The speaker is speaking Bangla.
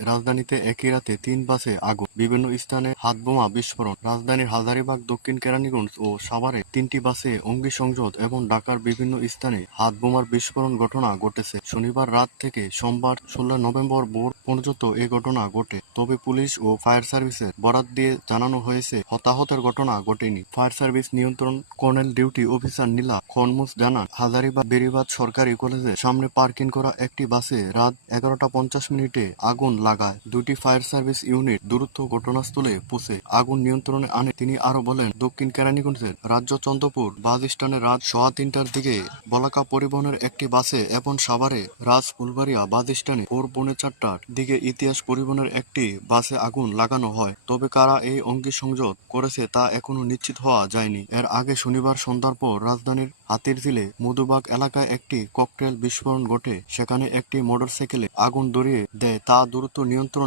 রাজধানীতে একই রাতে তিন বাসে আগুন। বিভিন্ন স্থানে হাতবোমা, বিস্ফোরণ। রাজধানীর হাজারীবাগ দক্ষিণ কেরানীগঞ্জ ও সাভারে তিনটি বাসে অগ্নিসংযোগ এবং ঢাকার বিভিন্ন স্থানে হাত বোমার বিস্ফোরণ ঘটনা ঘটেছে। শনিবার রাত থেকে সোমবার, ষোলো নভেম্বর ভোর পর্যন্ত এই ঘটনা ঘটে। তবে পুলিশ ও ফায়ার সার্ভিসের বরাত দিয়ে জানানো হয়েছে, হতাহতের ঘটনা ঘটেনি। ফায়ার সার্ভিস নিয়ন্ত্রণ কর্নেল ডিউটি অফিসার নীলা খনমুস জানান, হাজারীবাগ বেরিবাদ সরকারি কলেজের সামনে পার্কিং করা একটি বাসে রাত এগারোটা পঞ্চাশ মিনিটে আগুন লাগায়। দুটি ফায়ার সার্ভিস ইউনিট দ্রুত ঘটনাস্থলে পৌঁছে আগুন নিয়ন্ত্রণে আনে। তিনি আরও বলেন, দক্ষিণ কেরানীগঞ্জের রাজ্য চন্দ্রপুর বাস স্ট্যান্ডে রাত সোয়া তিনটার দিকে বলাকা পরিবহনের একটি বাসে এবং সাভারে রাজ ফুলবাড়িয়া বাস স্ট্যান্ডে ভোর পৌনে চারটার দিকে ইতিহাস পরিবহনের একটি বাসে আগুন লাগানো হয়। তবে কারা এই অঙ্গি সংযোগ করেছে তা এখনও নিশ্চিত হওয়া যায়নি। এর আগে শনিবার সন্ধ্যার পর রাজধানীর হাতির হাতিরঝিলে মধুবাগ এলাকায় একটি ককটেল বিস্ফোরণ ঘটে। সেখানে একটি মোটরসাইকেলে আগুন ধরিয়ে দেয়। তা দ্রুত নিয়ন্ত্রণ